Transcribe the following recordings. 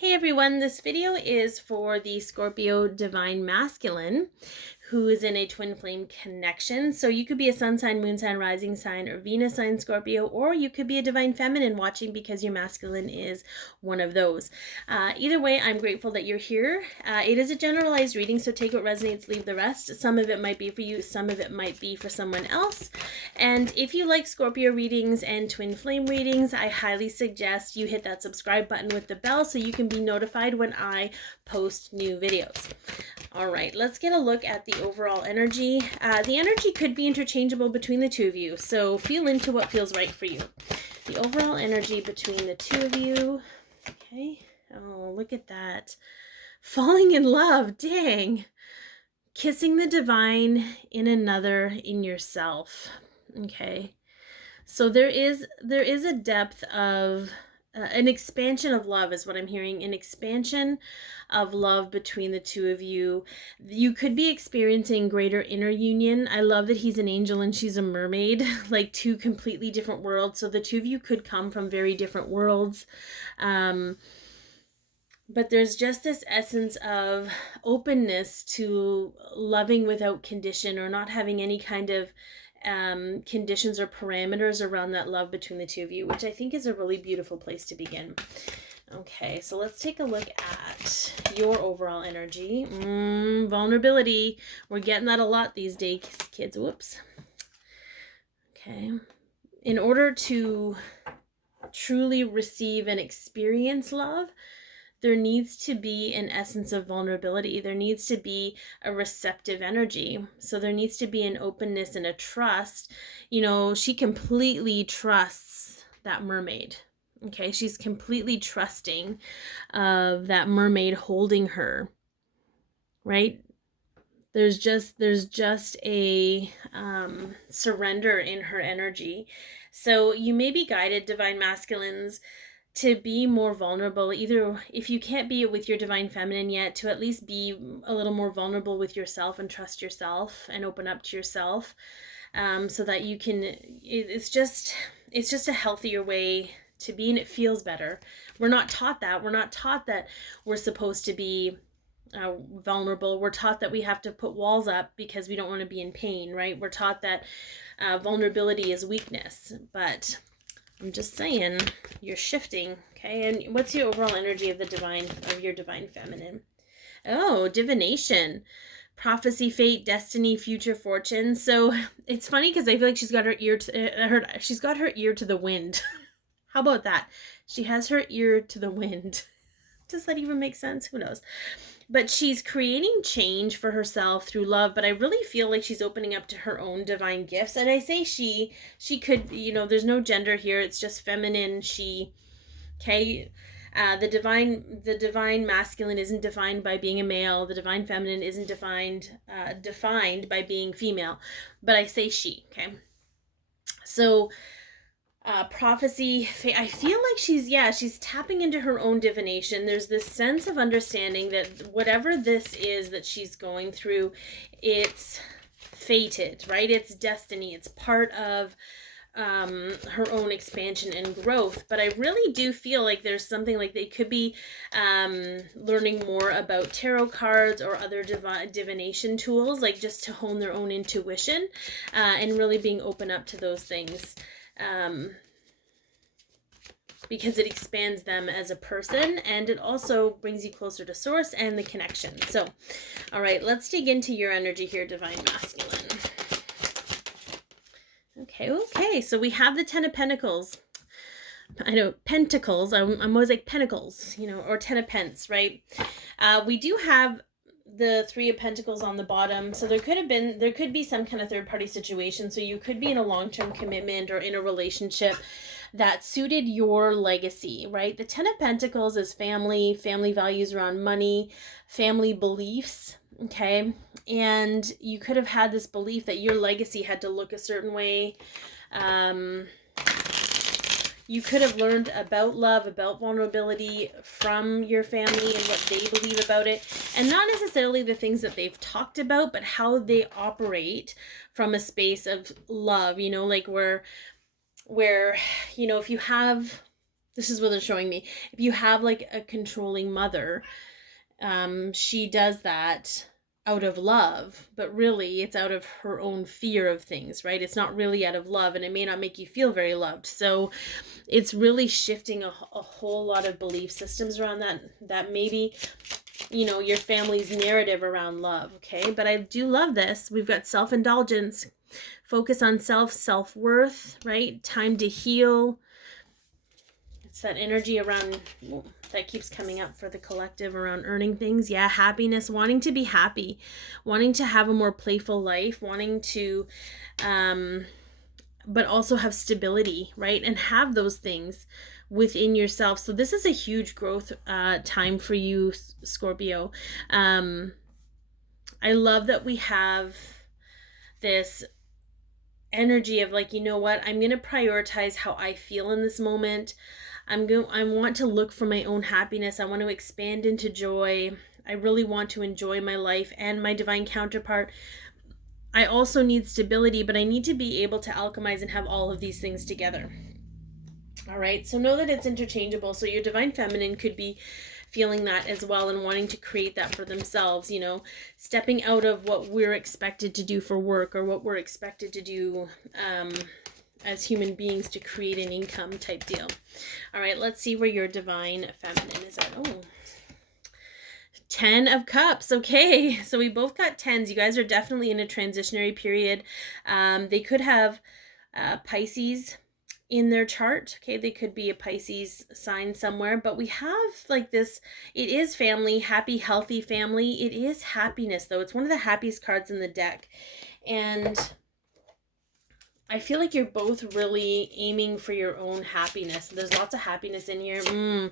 Hey everyone, this video is for the Scorpio Divine Masculine who is in a twin flame connection. So you could be a sun sign, moon sign, rising sign, or Venus sign Scorpio, or you could be a divine feminine watching because your masculine is one of those. Either way, I'm grateful that you're here. It is a generalized reading, so take what resonates, leave the rest. Some of it might be for you, some of it might be for someone else. And if you like Scorpio readings and twin flame readings, I highly suggest you hit that subscribe button with the bell so you can be notified when I post new videos. All right, let's get a look at the overall energy. The energy could be interchangeable between the two of you, so feel into what feels right for you. The overall energy between the two of you. Okay. Oh, look at that. Falling in love. Dang. Kissing the divine in another, in yourself. Okay. So there is a depth of an expansion of love is what I'm hearing, an expansion of love between the two of you. You could be experiencing greater inner union. I love that he's an angel and she's a mermaid, like two completely different worlds. So the two of you could come from very different worlds. But there's just this essence of openness to loving without condition or not having any kind of conditions or parameters around that love between the two of you, which I think is a really beautiful place to begin. Okay, so let's take a look at your overall energy. Vulnerability. We're getting that a lot these days, kids. Whoops. Okay. In order to truly receive and experience love, there needs to be an essence of vulnerability. There needs to be a receptive energy. So there needs to be an openness and a trust. You know, she completely trusts that mermaid. Okay, she's completely trusting of that mermaid holding her. Right? There's just a surrender in her energy. So you may be guided, divine masculines, to be more vulnerable. Either if you can't be with your divine feminine yet, to at least be a little more vulnerable with yourself and trust yourself and open up to yourself, so that you can, it's just a healthier way to be, and it feels better. We're not taught that. We're not taught that we're supposed to be vulnerable. We're taught that we have to put walls up because we don't want to be in pain, right? We're taught that vulnerability is weakness, but I'm just saying, you're shifting, okay? And what's your overall energy of your divine feminine? Oh, divination, prophecy, fate, destiny, future fortune. So it's funny because I feel like she's got her ear to the wind. How about that? She has her ear to the wind. Does that even make sense? Who knows? But she's creating change for herself through love. But I really feel like she's opening up to her own divine gifts. And I say she could, there's no gender here. It's just feminine. Okay. The divine masculine isn't defined by being a male. The divine feminine isn't defined by being female. But I say she. Okay. So prophecy, I feel like she's tapping into her own divination. There's this sense of understanding that whatever this is that she's going through, it's fated, right? It's destiny. It's part of her own expansion and growth. But I really do feel like there's something like they could be learning more about tarot cards or other divination tools, like just to hone their own intuition, and really being open up to those things. Because it expands them as a person, and it also brings you closer to source and the connection. So, all right, let's dig into your energy here, divine masculine. Okay, so we have the Ten of Pentacles. I know, pentacles, I'm always like pentacles, or Ten of Pence, right? We do have the Three of Pentacles on the bottom. So there could be some kind of third-party situation. So you could be in a long-term commitment or in a relationship that suited your legacy, right? The Ten of Pentacles is family values around money, family beliefs, okay? And you could have had this belief that your legacy had to look a certain way. You could have learned about love, about vulnerability from your family and what they believe about it. And not necessarily the things that they've talked about, but how they operate from a space of love, like where if you have This is what they're showing me. If you have like a controlling mother, she does that out of love, but really it's out of her own fear of things, right? It's not really out of love, and it may not make you feel very loved. So it's really shifting a whole lot of belief systems around that maybe, you know, your family's narrative around love. Okay, but I do love this. We've got self-indulgence, focus on self-worth, right? Time to heal. It's that energy around that keeps coming up for the collective around earning things. Yeah, happiness, wanting to be happy, wanting to have a more playful life, wanting to but also have stability, right? And have those things within yourself. So this is a huge growth time for you, Scorpio. I love that we have this energy of like, you know what, I'm going to prioritize how I feel in this moment. I want to look for my own happiness. I want to expand into joy. I really want to enjoy my life and my divine counterpart. I also need stability, but I need to be able to alchemize and have all of these things together. All right, so know that it's interchangeable. So your divine feminine could be feeling that as well and wanting to create that for themselves, you know, stepping out of what we're expected to do for work or what we're expected to do as human beings to create an income type deal. All right, let's see where your divine feminine is at. Oh, 10 of Cups. Okay, so we both got 10s. You guys are definitely in a transitionary period. They could have Pisces in their chart. Okay, they could be a Pisces sign somewhere, but we have like this, it is family, happy, healthy family. It is happiness though. It's one of the happiest cards in the deck. And I feel like you're both really aiming for your own happiness. There's lots of happiness in here.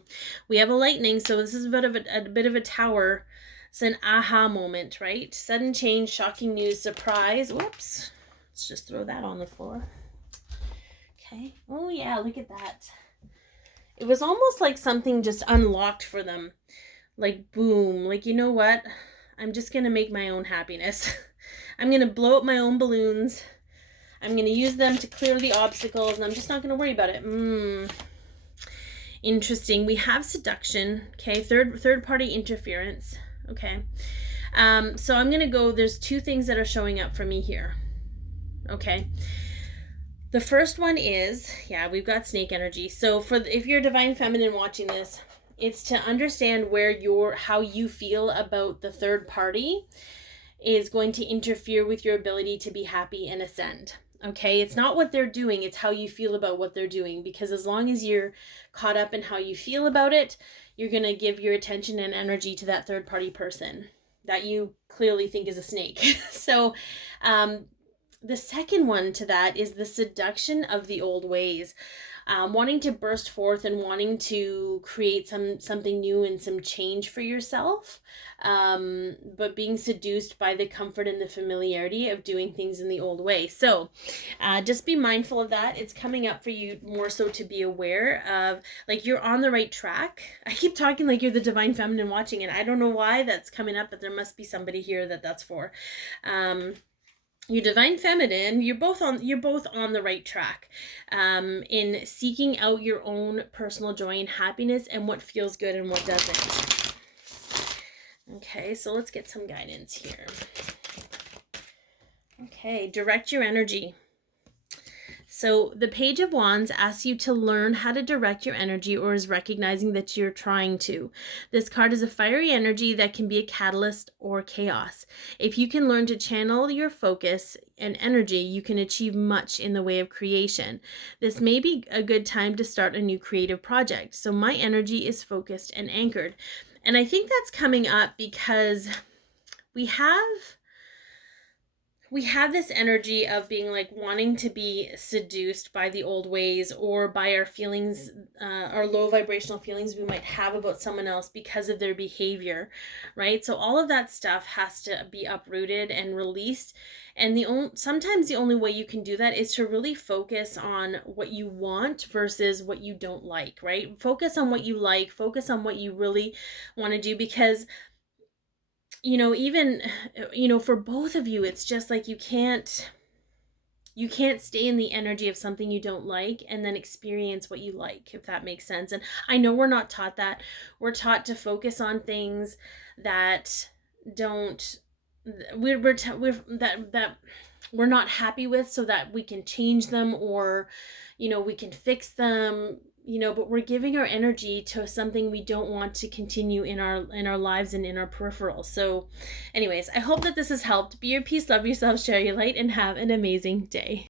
We have a lightning, so this is a bit of a tower. It's an aha moment, right? Sudden change, shocking news, surprise. Whoops. Let's just throw that on the floor. Okay. Oh yeah, look at that. It was almost like something just unlocked for them. Like boom, like, you know what? I'm just going to make my own happiness. I'm going to blow up my own balloons. I'm going to use them to clear the obstacles, and I'm just not going to worry about it. Interesting. We have seduction. Okay. Third party interference. Okay. So I'm going to go, there's two things that are showing up for me here. Okay. The first one is, yeah, we've got snake energy. So if you're divine feminine watching this, it's to understand how you feel about the third party is going to interfere with your ability to be happy and ascend. Okay, it's not what they're doing, it's how you feel about what they're doing. Because as long as you're caught up in how you feel about it, you're going to give your attention and energy to that third party person that you clearly think is a snake. So the second one to that is the seduction of the old ways. Wanting to burst forth and wanting to create something new and some change for yourself, but being seduced by the comfort and the familiarity of doing things in the old way. So just be mindful of that. It's coming up for you more so to be aware of, like, you're on the right track. I keep talking like you're the divine feminine watching, and I don't know why that's coming up, but there must be somebody here that's for. Your divine feminine, you're both on the right track in seeking out your own personal joy and happiness and what feels good and what doesn't. Okay, so let's get some guidance here. Okay, direct your energy. So the Page of Wands asks you to learn how to direct your energy, or is recognizing that you're trying to. This card is a fiery energy that can be a catalyst or chaos. If you can learn to channel your focus and energy, you can achieve much in the way of creation. This may be a good time to start a new creative project. So my energy is focused and anchored. And I think that's coming up because we have this energy of being like wanting to be seduced by the old ways or by our feelings, our low vibrational feelings we might have about someone else because of their behavior, right? So all of that stuff has to be uprooted and released. And sometimes the only way you can do that is to really focus on what you want versus what you don't like, right? Focus on what you like, focus on what you really want to do, because even for both of you, it's just like you can't You can't stay in the energy of something you don't like and then experience what you like, if that makes sense. And I know we're not taught that. We're taught to focus on things that don't we're that we're not happy with, so that we can change them, or we can fix them, but we're giving our energy to something we don't want to continue in our lives and in our peripheral. So anyways, I hope that this has helped. Be your peace, love yourself, share your light, and have an amazing day.